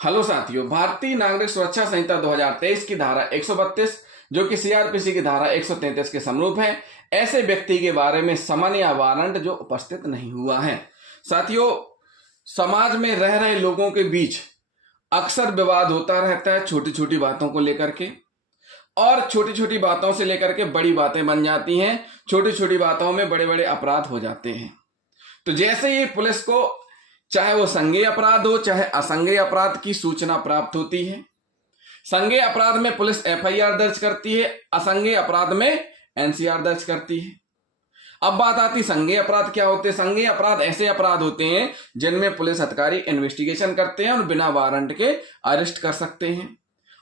Hello साथियों, भारतीय नागरिक सुरक्षा संहिता 2023 की धारा 132 जो कि सीआरपीसी की धारा 133 के समरूप है, ऐसे व्यक्ति के बारे में समन या वारंट जो उपस्थित नहीं हुआ है। साथियों, समाज में रह रहे लोगों के बीच अक्सर विवाद होता रहता है छोटी छोटी बातों को लेकर के, और छोटी छोटी बातों से लेकर के बड़ी बातें बन जाती हैं। छोटी छोटी बातों में बड़े बड़े अपराध हो जाते हैं। तो जैसे ही पुलिस को चाहे वो संज्ञेय अपराध हो चाहे असंज्ञेय अपराध की सूचना प्राप्त होती है, संज्ञेय अपराध में पुलिस एफआईआर दर्ज करती है, असंज्ञेय अपराध में एनसीआर दर्ज करती है। अब बात आती संज्ञेय अपराध क्या होते हैं। संज्ञेय अपराध ऐसे अपराध होते हैं जिनमें पुलिस अधिकारी इन्वेस्टिगेशन करते हैं और बिना वारंट के अरेस्ट कर सकते हैं।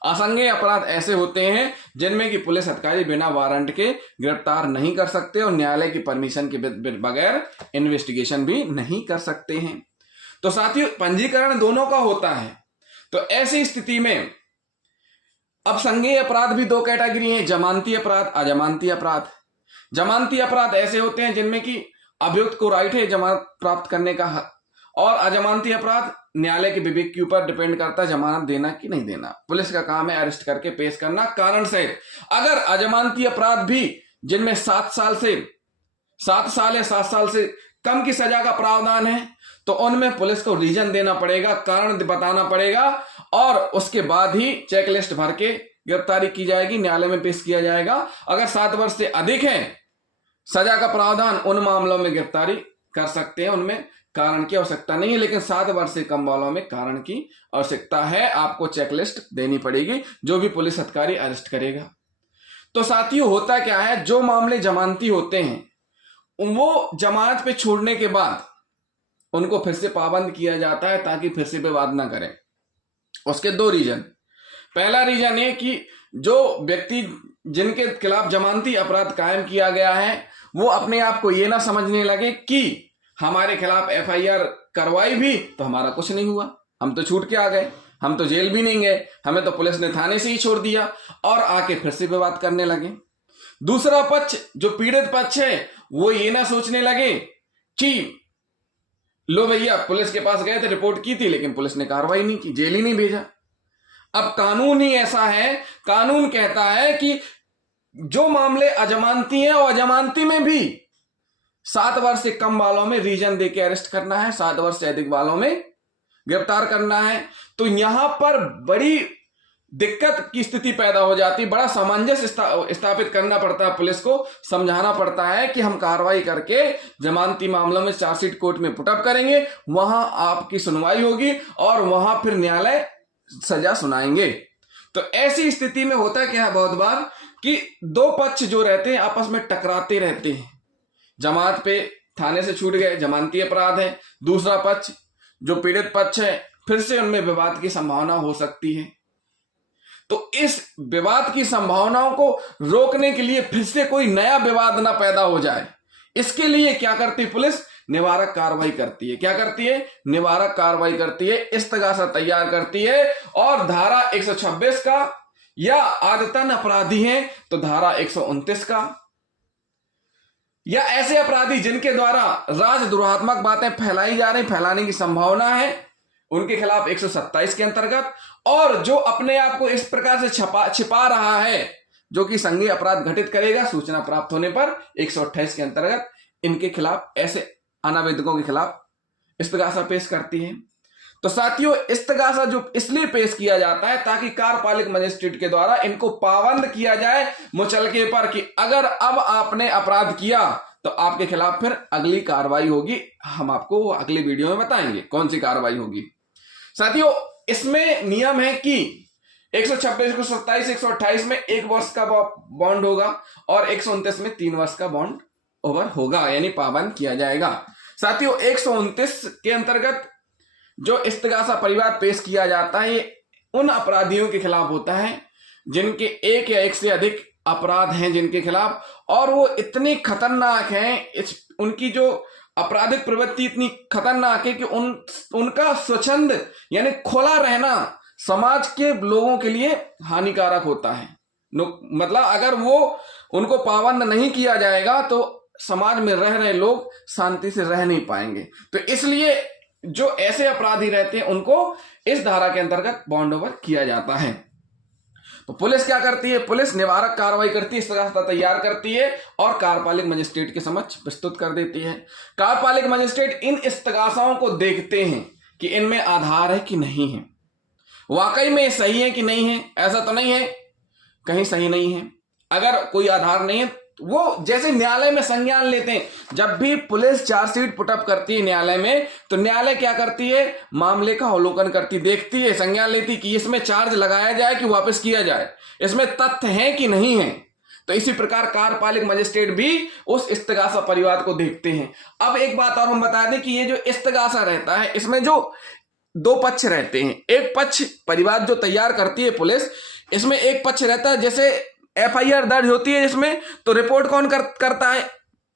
असंज्ञेय अपराध ऐसे होते हैं जिनमें कि पुलिस अधिकारी बिना वारंट के गिरफ्तार नहीं कर सकते और न्यायालय की परमिशन के बगैर इन्वेस्टिगेशन भी नहीं कर सकते हैं। तो साथियों, पंजीकरण दोनों का होता है। तो ऐसी स्थिति में अब संज्ञेय अपराध भी दो कैटेगरी हैं, जमानती अपराध, अजमानती अपराध। जमानती अपराध ऐसे होते हैं जिनमें कि अभियुक्त को राइट है जमानत प्राप्त करने का, और अजमानती अपराध न्यायालय के विवेक के ऊपर डिपेंड करता है जमानत देना कि नहीं देना। पुलिस का काम है अरेस्ट करके पेश करना कारण सहित। अगर अजमानती अपराध भी जिनमें 7 साल या 7 साल से कम की सजा का प्रावधान है, तो उनमें पुलिस को रीजन देना पड़ेगा, कारण बताना पड़ेगा, और उसके बाद ही चेकलिस्ट भर के गिरफ्तारी की जाएगी, न्यायालय में पेश किया जाएगा। अगर 7 वर्ष से अधिक है सजा का प्रावधान, उन मामलों में गिरफ्तारी कर सकते हैं, उनमें कारण की आवश्यकता नहीं है। लेकिन 7 वर्ष से कम वालों में कारण की आवश्यकता है, आपको चेकलिस्ट देनी पड़ेगी जो भी पुलिस अधिकारी अरेस्ट करेगा। तो साथियों, होता क्या है, जो मामले जमानती होते हैं वो जमानत पे छोड़ने के बाद उनको फिर से पाबंद किया जाता है ताकि फिर से विवाद ना करें। उसके 2 रीजन। पहला रीजन है कि जो व्यक्ति जिनके खिलाफ जमानती अपराध कायम किया गया है वो अपने आप को ये ना समझने लगे कि हमारे खिलाफ एफआईआर करवाई भी तो हमारा कुछ नहीं हुआ, हम तो छूट के आ गए, हम तो जेल भी नहीं गए, हमें तो पुलिस ने थाने से ही छोड़ दिया, और आके फिर से विवाद करने लगे। दूसरा पक्ष, जो पीड़ित पक्ष है, वो ये ना सोचने लगे कि लो भैया, पुलिस के पास गए थे, रिपोर्ट की थी, लेकिन पुलिस ने कार्रवाई नहीं की, जेल ही नहीं भेजा। अब कानून ही ऐसा है, कानून कहता है कि जो मामले अजमानती हैं और अजमानती में भी 7 वर्ष से कम वालों में रीजन देके अरेस्ट करना है, 7 वर्ष से अधिक वालों में गिरफ्तार करना है। तो यहां पर बड़ी दिक्कत की स्थिति पैदा हो जाती, बड़ा सामंजस्य स्थापित करना पड़ता है, पुलिस को समझाना पड़ता है कि हम कार्रवाई करके जमानती मामलों में चार्जशीट कोर्ट में पुटअप करेंगे, वहां आपकी सुनवाई होगी और वहां फिर न्यायालय सजा सुनाएंगे। तो ऐसी स्थिति में होता क्या है बहुत बार कि 2 पक्ष जो रहते हैं आपस में टकराते रहते हैं। जमानत पे थाने से छूट गए, जमानती अपराध है, दूसरा पक्ष जो पीड़ित पक्ष है, फिर से उनमें विवाद की संभावना हो सकती है। तो इस विवाद की संभावनाओं को रोकने के लिए फिर से कोई नया विवाद ना पैदा हो जाए, इसके लिए क्या करती पुलिस, निवारक कार्रवाई करती है। क्या करती है, निवारक कार्रवाई करती है, इस्तगासा तैयार करती है, और धारा 126 का, या आदतन अपराधी हैं तो धारा 129 का, या ऐसे अपराधी जिनके द्वारा राजद्रोहात्मक बातें फैलाई जा रही, फैलाने की संभावना है, उनके खिलाफ 127 के अंतर्गत, और जो अपने आप को इस प्रकार से छिपा रहा है जो कि संज्ञेय अपराध घटित करेगा सूचना प्राप्त होने पर, 128 के अंतर्गत इनके खिलाफ, ऐसे अनावेदकों के खिलाफ इस्तगासा पेश करती है। तो साथियों, इस्तगासा जो इसलिए पेश किया जाता है ताकि कार्यपालिक मजिस्ट्रेट के द्वारा इनको पाबंद किया जाए मुचलके पर कि अगर अब आपने अपराध किया तो आपके खिलाफ फिर अगली कार्रवाई होगी। हम आपको वो अगली वीडियो में बताएंगे कौन सी कार्रवाई होगी। साथियों, इसमें नियम है कि 126, 127, 128 में 1 वर्ष का बॉन्ड होगा और 129 में 3 वर्ष का बॉन्ड ओवर होगा, यानी पाबंद किया जाएगा। साथियों, 129 के अंतर्गत जो इस्तगासा परिवार पेश किया जाता है, ये उन अपराधियों के खिलाफ होता है जिनके 1 या 1 से अधिक अपराध हैं जिनके खिलाफ, और वो इतने खतरनाक हैं, उनकी जो आपराधिक प्रवृत्ति इतनी खतरनाक है कि उनका स्वच्छंद यानी खुला रहना समाज के लोगों के लिए हानिकारक होता है। मतलब अगर वो उनको पाबंद नहीं किया जाएगा तो समाज में रह रहे लोग शांति से रह नहीं पाएंगे। तो इसलिए जो ऐसे अपराधी रहते हैं उनको इस धारा के अंतर्गत बॉन्ड ओवर किया जाता है। तो पुलिस क्या करती है? पुलिस निवारक कार्रवाई करती है, इस्तगासा तैयार करती है और कार्यपालिक मजिस्ट्रेट के समक्ष प्रस्तुत कर देती है। कार्यपालिक मजिस्ट्रेट इन इस्तगासाओं को देखते हैं कि इनमें आधार है कि नहीं है, वाकई में सही है कि नहीं है। ऐसा तो नहीं है कहीं सही नहीं है। अगर कोई आधार नहीं है, वो जैसे न्यायालय में संज्ञान लेते हैं, जब भी पुलिस चार्जशीट पुटअप करती है न्यायालय में, तो न्यायालय क्या करती है? मामले का अवलोकन करती, देखती है, संज्ञान लेती कि इसमें चार्ज लगाया जाए कि वापस किया जाए, इसमें तथ्य है कि नहीं है। तो इसी प्रकार कार्यपालिक मजिस्ट्रेट भी उस इस्तगासा परिवाद को देखते हैं। अब एक बात और हम बता दें कि ये जो इस्तगासा रहता है, इसमें जो दो पक्ष रहते हैं। एक पक्ष परिवाद जो तैयार करती है पुलिस, इसमें एक पक्ष रहता है, जैसे एफआईआर दर्ज होती है इसमें, तो रिपोर्ट कौन करता है?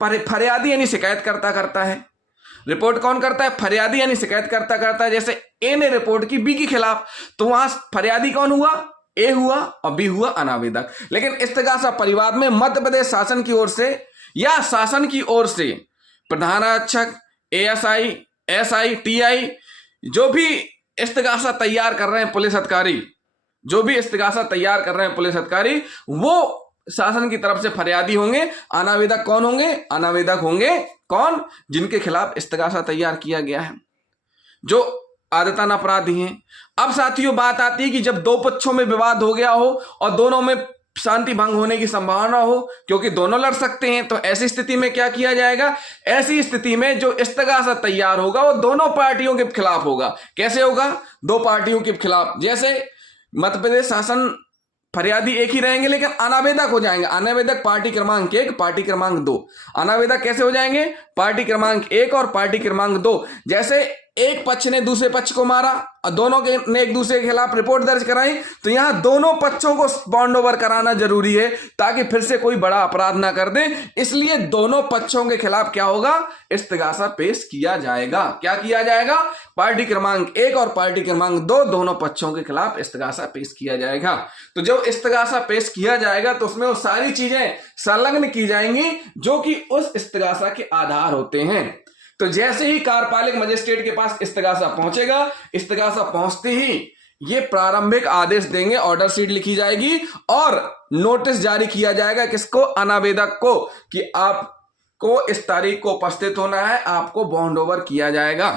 फरियादी यानी शिकायतकर्ता करता है। रिपोर्ट कौन करता है? फरियादी यानी शिकायतकर्ता करता है। जैसे ए ने रिपोर्ट की बी के खिलाफ, तो वहां फरियादी कौन हुआ? ए हुआ और बी हुआ अनावेदक। लेकिन इस्तगासा परिवाद में मध्य प्रदेश शासन की ओर से या शासन की ओर से प्रधानारक्षक, एएसआई, एसआई, टीआई, जो भी इस्तगासा तैयार कर रहे हैं पुलिस अधिकारी, जो भी इस्तगासा तैयार कर रहे हैं पुलिस अधिकारी, वो शासन की तरफ से फरियादी होंगे। अनावेदक कौन होंगे? अनावेदक होंगे कौन? जिनके खिलाफ इस्तगासा तैयार किया गया है, जो आदतन अपराधी हैं। अब साथियों बात आती है कि जब दो पक्षों में विवाद हो गया हो और दोनों में शांति भंग होने की संभावना हो, क्योंकि दोनों लड़ सकते हैं, तो ऐसी स्थिति में क्या किया जाएगा? ऐसी स्थिति में जो इस्तगासा तैयार होगा वो दोनों पार्टियों के खिलाफ होगा। कैसे होगा? दो पार्टियों के खिलाफ। जैसे मध्य प्रदेश शासन फरियादी एक ही रहेंगे, लेकिन अनावेदक हो जाएंगे। अनावेदक पार्टी क्रमांक 1, पार्टी क्रमांक 2। अनावेदक कैसे हो जाएंगे? पार्टी क्रमांक 1 और पार्टी क्रमांक 2। जैसे एक पक्ष ने दूसरे पक्ष को मारा और दोनों ने एक दूसरे के खिलाफ रिपोर्ट दर्ज कराई, तो यहां दोनों पक्षों को बॉन्ड ओवर कराना जरूरी है, ताकि फिर से कोई बड़ा अपराध ना कर दे। इसलिए दोनों पक्षों के खिलाफ क्या होगा? इस्तगासा पेश किया जाएगा। क्या किया जाएगा? पार्टी क्रमांक 1 और पार्टी क्रमांक 2 दोनों पक्षों के खिलाफ इस्तगासा पेश किया जाएगा। तो जब इस्तगासा पेश किया जाएगा तो उसमें वो सारी चीजें संलग्न की जाएंगी जो कि उस इस्तगासा के आधार होते हैं। तो जैसे ही कार्यपालिक मजिस्ट्रेट के पास इस्तगासा पहुंचेगा, इस्तगासा पहुंचते ही ये प्रारंभिक आदेश देंगे, ऑर्डर शीट लिखी जाएगी और नोटिस जारी किया जाएगा। किसको? अनावेदक को, कि आपको इस तारीख को उपस्थित होना है, आपको बॉन्ड ओवर किया जाएगा।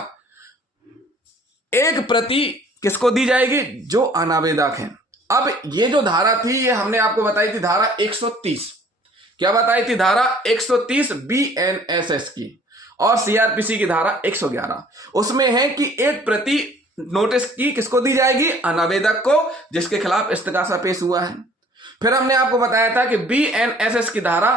एक प्रति किसको दी जाएगी? जो अनावेदक है। अब ये जो धारा थी, ये हमने आपको बताई थी धारा 130। क्या बताई थी? धारा 130 BNSS की और सीआरपीसी की धारा 111। उसमें है कि एक प्रति नोटिस की किसको दी जाएगी? अनावेदक को, जिसके खिलाफ इस्तगासा पेश हुआ है। फिर हमने आपको बताया था कि BNSS की धारा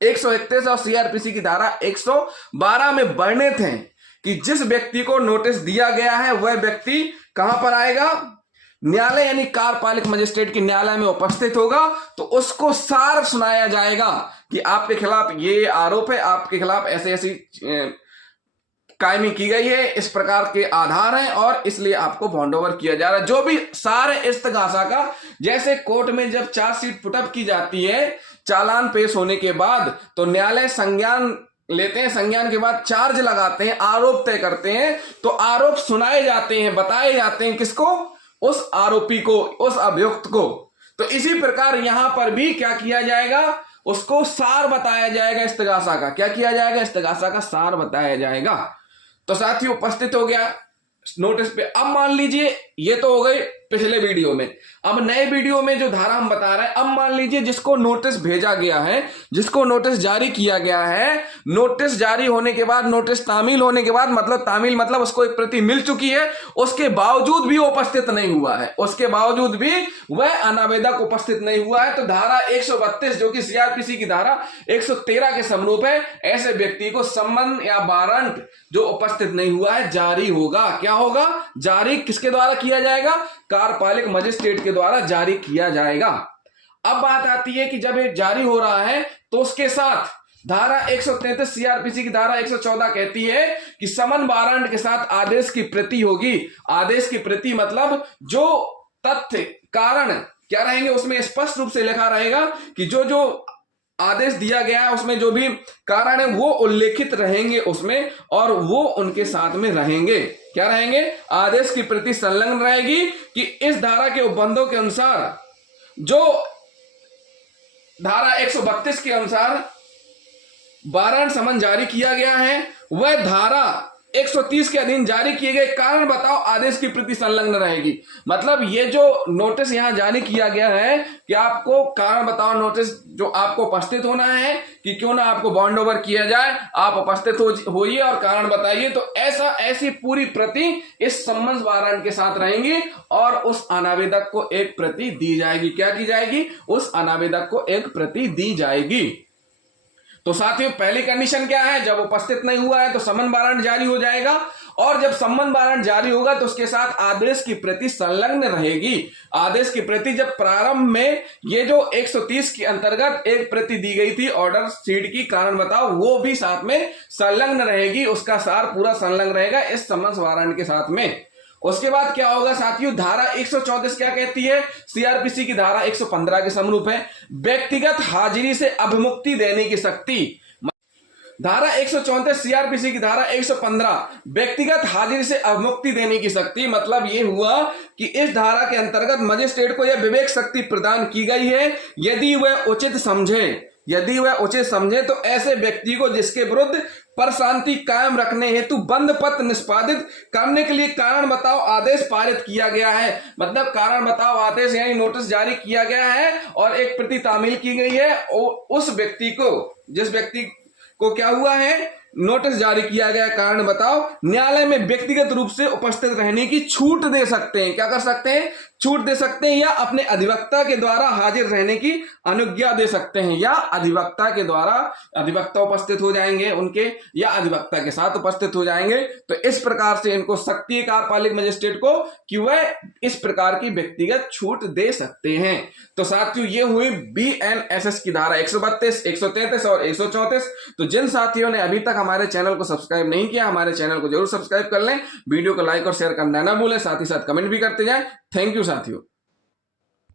131 और सीआरपीसी की धारा 112 में वर्णित है कि जिस व्यक्ति को नोटिस दिया गया है वह व्यक्ति कहां पर आएगा? न्यायालय यानी कार्यपालिक मजिस्ट्रेट के न्यायालय में उपस्थित होगा। तो उसको सार सुनाया जाएगा कि आपके खिलाफ ये आरोप है, आपके खिलाफ ऐसे ऐसी कायमी की गई है, इस प्रकार के आधार हैं और इसलिए आपको बॉन्ड ओवर किया जा रहा है। जो भी सार है इस्तगासा का, जैसे कोर्ट में जब चार्जशीट पुटअप की जाती है चालान पेश होने के बाद, तो न्यायालय संज्ञान लेते हैं, संज्ञान के बाद चार्ज लगाते हैं, आरोप तय करते हैं। तो आरोप सुनाए जाते हैं, बताए जाते हैं किसको? उस आरोपी को, उस अभियुक्त को। तो इसी प्रकार यहां पर भी क्या किया जाएगा? उसको सार बताया जाएगा इस्तगासा का। क्या किया जाएगा? इस्तगासा का सार बताया जाएगा। तो साथियों उपस्थित हो गया नोटिस पे। अब मान लीजिए ये तो हो गई पिछले वीडियो में। अब नए वीडियो में जो धारा हम बता रहे हैं, अब मान लीजिए जिसको नोटिस भेजा गया है, जिसको नोटिस जारी किया गया है, नोटिस जारी होने के बाद, नोटिस तामील होने के बाद, मतलब तामील मतलब उसको एक प्रति मिल चुकी है, उसके बावजूद भी उपस्थित नहीं हुआ है, उसके बावजूद भी वह अनावेदक उपस्थित नहीं हुआ है, तो धारा 132 जो कि सीआरपीसी की धारा 113 के समरूप है, ऐसे व्यक्ति को सम्मन या वारंट जो उपस्थित नहीं हुआ है जारी होगा। क्या होगा? जारी किसके द्वारा किया जाएगा? कार्यपालिक मजिस्ट्रेट के द्वारा जारी किया जाएगा। अब बात आती है कि जब ये जारी हो रहा है तो उसके साथ धारा 133 सीआरपीसी की धारा 114 कहती है कि समन वारंट के साथ आदेश की प्रति होगी। आदेश की प्रति मतलब जो तथ्य कारण क्या रहेंगे उसमें स्पष्ट रूप से लिखा रहेगा कि जो आदेश दिया गया है उसमें जो भी कारण है वो उल्लेखित रहेंगे उसमें, और वो उनके साथ में रहेंगे। क्या रहेंगे? आदेश की प्रति संलग्न रहेगी कि इस धारा के उपबंधों के अनुसार, जो धारा 132 के अनुसार वारंट समन जारी किया गया है, वह धारा 130 के अधीन जारी किए गए कारण बताओ आदेश की प्रति संलग्न रहेगी। मतलब ये जो नोटिस यहां जारी किया गया है कि आपको कारण बताओ नोटिस जो आपको उपस्थित होना है कि क्यों ना आपको बॉन्ड ओवर किया जाए, आप उपस्थित होइए और कारण बताइए, तो ऐसी पूरी प्रति इस सम्मन्स वारंट के साथ रहेंगी और उस अनावेदक को एक प्रति दी जाएगी। क्या की जाएगी? उस अनावेदक को एक प्रति दी जाएगी। तो साथियों, पहली कंडीशन क्या है? जब उपस्थित नहीं हुआ है तो सम्मन वारंट जारी हो जाएगा, और जब सम्मन वारंट जारी होगा तो उसके साथ आदेश की प्रति संलग्न रहेगी। आदेश की प्रति जब प्रारंभ में ये जो 130 के अंतर्गत एक प्रति दी गई थी ऑर्डर शीट की, कारण बताओ, वो भी साथ में संलग्न रहेगी, उसका सार पूरा संलग्न रहेगा इस सम्मन वारंट के साथ में। उसके बाद क्या होगा साथियों? धारा 134 क्या कहती है? सीआरपीसी की धारा 115 के समरूप है, व्यक्तिगत हाजिरी से अभिमुक्ति देने की शक्ति। धारा 134 सीआरपीसी की धारा 115 व्यक्तिगत हाजिरी से अभिमुक्ति देने की शक्ति। मतलब ये हुआ कि इस धारा के अंतर्गत मजिस्ट्रेट को यह विवेक शक्ति प्रदान की गई है, यदि वह उचित समझे तो ऐसे व्यक्ति को जिसके विरुद्ध पर शांति कायम रखने हेतु बंद पत्र निष्पादित करने के लिए कारण बताओ आदेश पारित किया गया है। मतलब कारण बताओ आदेश यानी नोटिस जारी किया गया है और एक प्रति तामील की गई है, उस व्यक्ति को, जिस व्यक्ति को क्या हुआ है, नोटिस जारी किया गया, कारण बताओ, न्यायालय में व्यक्तिगत रूप से उपस्थित रहने की छूट दे सकते हैं। क्या कर सकते हैं? छूट दे सकते हैं, या अपने अधिवक्ता के द्वारा हाजिर रहने की अनुज्ञा दे सकते हैं, या अधिवक्ता के द्वारा, अधिवक्ता उपस्थित हो जाएंगे उनके, या अधिवक्ता के साथ उपस्थित हो जाएंगे। तो इस प्रकार से इनको शक्ति है कार्यपालिक मजिस्ट्रेट को कि वह इस प्रकार की व्यक्तिगत छूट दे सकते हैं। तो साथियों, ये हुई बीएनएसएस की धारा 132, 133 और 134। तो जिन साथियों ने अभी तक हमारे चैनल को सब्सक्राइब नहीं किया, हमारे चैनल को जरूर सब्सक्राइब कर लें, वीडियो को लाइक और शेयर करना ना भूलें, साथ ही साथ कमेंट भी करते जाएं। थैंक यू साथियों।